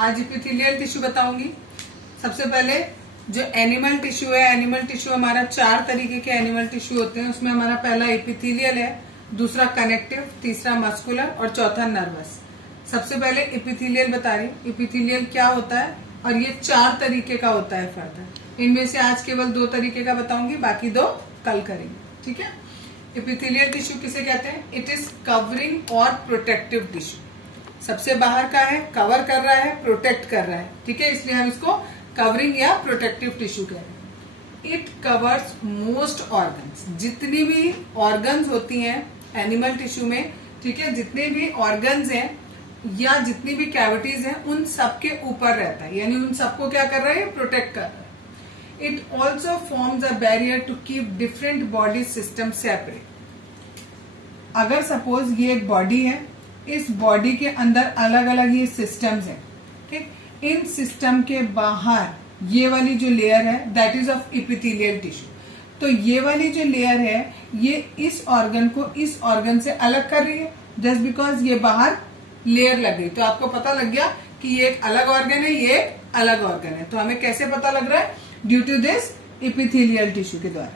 आज epithelial tissue बताऊंगी। सबसे पहले जो एनिमल टिश्यू है, एनिमल टिश्यू हमारा 4 तरीके के एनिमल टिश्यू होते हैं। उसमें हमारा पहला एपिथेलियल है, दूसरा कनेक्टिव, तीसरा मस्कुलर और चौथा नर्वस। सबसे पहले एपिथेलियल बता रही हूँ, एपिथेलियल क्या होता है और ये 4 तरीके का होता है फर्दर। इनमें से आज केवल 2 तरीके का बताऊंगी, बाकी 2 कल करेंगे, ठीक है। एपिथेलियल टिश्यू किसे कहते हैं? इट इज कवरिंग और प्रोटेक्टिव टिश्यू। सबसे बाहर का है, कवर कर रहा है, प्रोटेक्ट कर रहा है, ठीक है, इसलिए हम इसको कवरिंग या प्रोटेक्टिव टिश्यू कह रहे हैं। It covers most organs. जितनी भी ऑर्गन्स होती हैं एनिमल टिश्यू में, ठीक है, जितने भी ऑर्गन्स हैं या जितनी भी कैविटीज हैं उन सबके ऊपर रहता है, यानी उन सबको क्या कर रहा है? प्रोटेक्ट कर रहा है। It also forms a barrier to keep different body system separate. अगर सपोज ये एक बॉडी है, इस बॉडी के अंदर अलग अलग ये सिस्टम्स हैं, ठीक, इन सिस्टम के बाहर ये वाली जो लेयर है that is of epithelial tissue. तो ये वाली जो लेयर है ये इस ऑर्गन को इस ऑर्गन से अलग कर रही है, जस्ट बिकॉज ये बाहर लेयर लग गई। तो आपको पता लग गया कि ये एक अलग ऑर्गन है, ये एक अलग ऑर्गन है। तो हमें कैसे पता लग रहा है? Due to this epithelial tissue के द्वारा,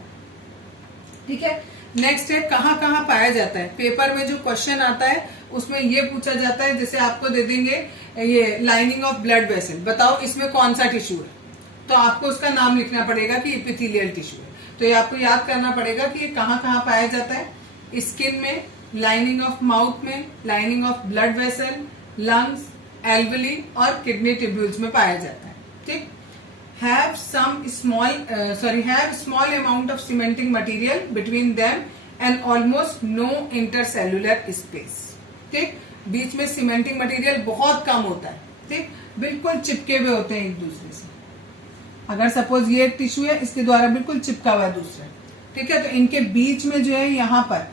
ठीक है। नेक्स्ट है कहाँ कहाँ पाया जाता है। पेपर में जो क्वेश्चन आता है उसमें ये पूछा जाता है, जैसे आपको दे देंगे ये लाइनिंग ऑफ ब्लड वेसल, बताओ इसमें कौन सा टिश्यू है, तो आपको उसका नाम लिखना पड़ेगा कि एपिथेलियल टिश्यू है। तो ये आपको याद करना पड़ेगा कि ये कहाँ कहाँ पाया जाता है। स्किन में, लाइनिंग ऑफ माउथ में, lining of blood vessel, lungs, alveoli और किडनी ट्यूब्यूल्स में पाया जाता है, ठीक। have small amount of cementing material between them and almost no intercellular space, ठीक। बीच में सीमेंटिंग मटेरियल बहुत कम होता है, ठीक, बिल्कुल चिपके हुए होते हैं एक दूसरे से। अगर सपोज ये एक टिश्यू है, इसके द्वारा बिल्कुल चिपका हुआ है दूसरा, ठीक है, तो इनके बीच में जो है यहाँ पर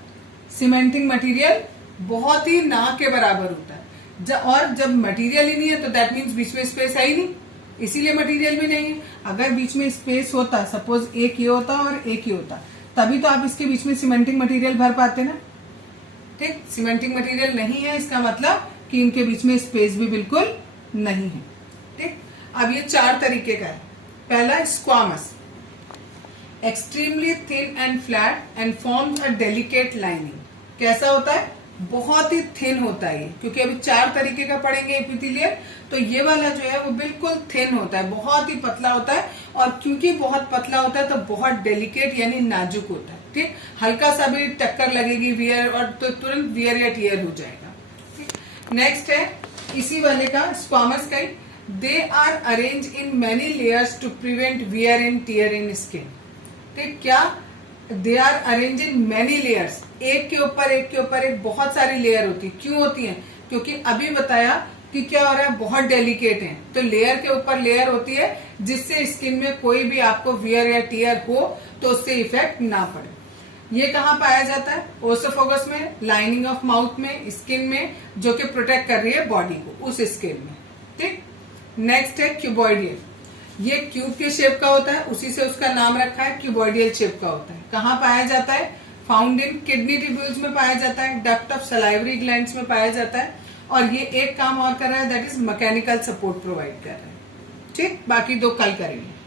सीमेंटिंग मटेरियल बहुत ही ना के बराबर होता है। और जब मटेरियल ही नहीं है तो दैट मीन्स बीच में स्पेस है ही नहीं, इसीलिए मटेरियल भी नहीं है। अगर बीच में स्पेस होता, सपोज एक ये होता और एक ये होता, तभी तो आप इसके बीच में सीमेंटिंग मटेरियल भर पाते ना, ठीक। सीमेंटिंग मटेरियल नहीं है, इसका मतलब कि इनके बीच में स्पेस भी बिल्कुल नहीं है, ठीक। अब ये 4 तरीके का है। पहला squamous, extremely thin and flat and forms a delicate lining. कैसा होता है? बहुत ही थिन होता है, क्योंकि अभी 4 तरीके का पढ़ेंगे एपिथेलियल। तो ये वाला जो है वो बिल्कुल थिन होता है, बहुत ही पतला होता है, और क्योंकि बहुत पतला होता है तो बहुत डेलिकेट यानी नाजुक होता है, ठीक। हल्का सा भी टक्कर लगेगी वियर और तो तुरंत वियर या टियर हो जाएगा, ठीक। नेक्स्ट है इसी वाले का स्क्वामस का, they are arrange in many layers to prevent wear and tear in skin, ठीक। क्या? They are arrange in many layers, एक के ऊपर एक के ऊपर एक बहुत सारी लेयर होती है। क्यों होती है? क्योंकि अभी बताया कि क्या हो रहा है, बहुत डेलिकेट है, तो लेयर के ऊपर लेयर होती है जिससे स्किन में कोई भी आपको वियर या टियर हो तो उससे इफेक्ट ना पड़े। ये कहाँ पाया जाता है? ओसोफेगस में, लाइनिंग ऑफ माउथ में, स्किन में, जो कि प्रोटेक्ट कर रही है बॉडी को उस स्किन में, ठीक। नेक्स्ट है क्यूबॉइडियल। ये क्यूब के शेप का होता है, उसी से उसका नाम रखा है, क्यूबॉइडियल शेप का होता है। कहाँ पाया जाता है? फाउंड इन किडनी ट्यूब्यूल्स में पाया जाता है, डक्ट ऑफ सलाइवरी ग्लैंड्स में पाया जाता है, और ये एक काम और कर रहा है, that is mechanical support provide कर रहा है, ठीक। बाकी 2 कल करेंगे।